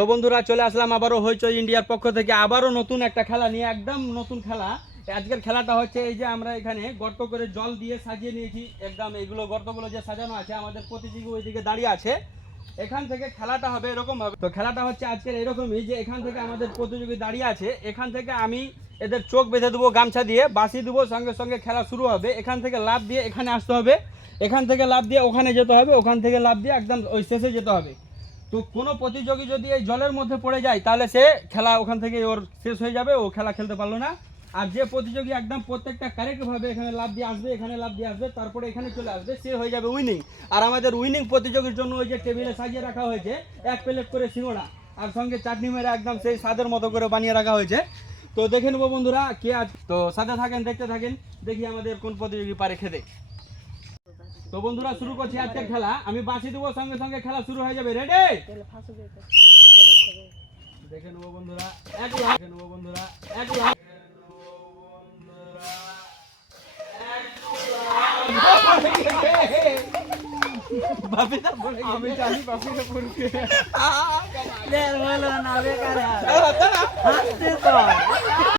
তো বন্ধুরা চলে আসলাম আবারও হইচই ইন্ডিয়ার পক্ষ থেকে আবারও নতুন একটা খেলা নিয়ে, একদম নতুন খেলা। আজকের খেলাটা হচ্ছে এই যে আমরা এখানে গর্ত করে জল দিয়ে সাজিয়ে নিয়েছি, একদম এইগুলো গর্তগুলো যে সাজানো আছে, আমাদের প্রতিযোগী ওইদিকে দাঁড়িয়ে আছে। এখান থেকে খেলাটা হবে এরকম হবে। তো খেলাটা হচ্ছে আজকের এরকমই যে এখান থেকে আমাদের প্রতিযোগী দাঁড়িয়ে আছে, এখান থেকে আমি এদের চোখ বেঁধে দেবো গামছা দিয়ে, বাঁশি দেবো, সঙ্গে সঙ্গে খেলা শুরু হবে। এখান থেকে লাফ দিয়ে এখানে আসতে হবে, এখান থেকে লাফ দিয়ে ওখানে যেতে হবে, ওখান থেকে লাফ দিয়ে একদম ওই শেষে যেতে হবে। তো কোনো প্রতিযোগী যদি এই জলের মধ্যে পড়ে যায় তাহলে সে খেলা ওখান থেকে ওর শেষ হয়ে যাবে, ও খেলা খেলতে পারলো না। আর যে প্রতিযোগী একদম প্রত্যেকটা কারেক্টভাবে এখানে লাফ দিয়ে আসবে, এখানে লাফ দিয়ে আসবে, তারপরে এখানে চলে আসবে, সে হয়ে যাবে উইনিং। আর আমাদের উইনিং প্রতিযোগীর জন্য ওই যে টেবিলে সাজিয়ে রাখা হয়েছে এক প্লেট করে সিঙ্গড়া আর সঙ্গে চাটনি মেরে একদম সেই স্বাদের মতো করে বানিয়ে রাখা হয়েছে। তো দেখে নেবো বন্ধুরা কে আছে, তো সাথে থাকেন, দেখতে থাকেন, দেখি আমাদের কোন প্রতিযোগী পারে খেতে। তো বন্ধুরা শুরু করছি আজকের খেলা, আমি বাঁশি দেবো, সঙ্গে সঙ্গে খেলা শুরু হয়ে যাবে। রেডি? দেখে নেবো বন্ধুরা এক লাখ, দেখে নেবো বন্ধুরা এক লাখ, আমি জানি বাপিটা পড়বে।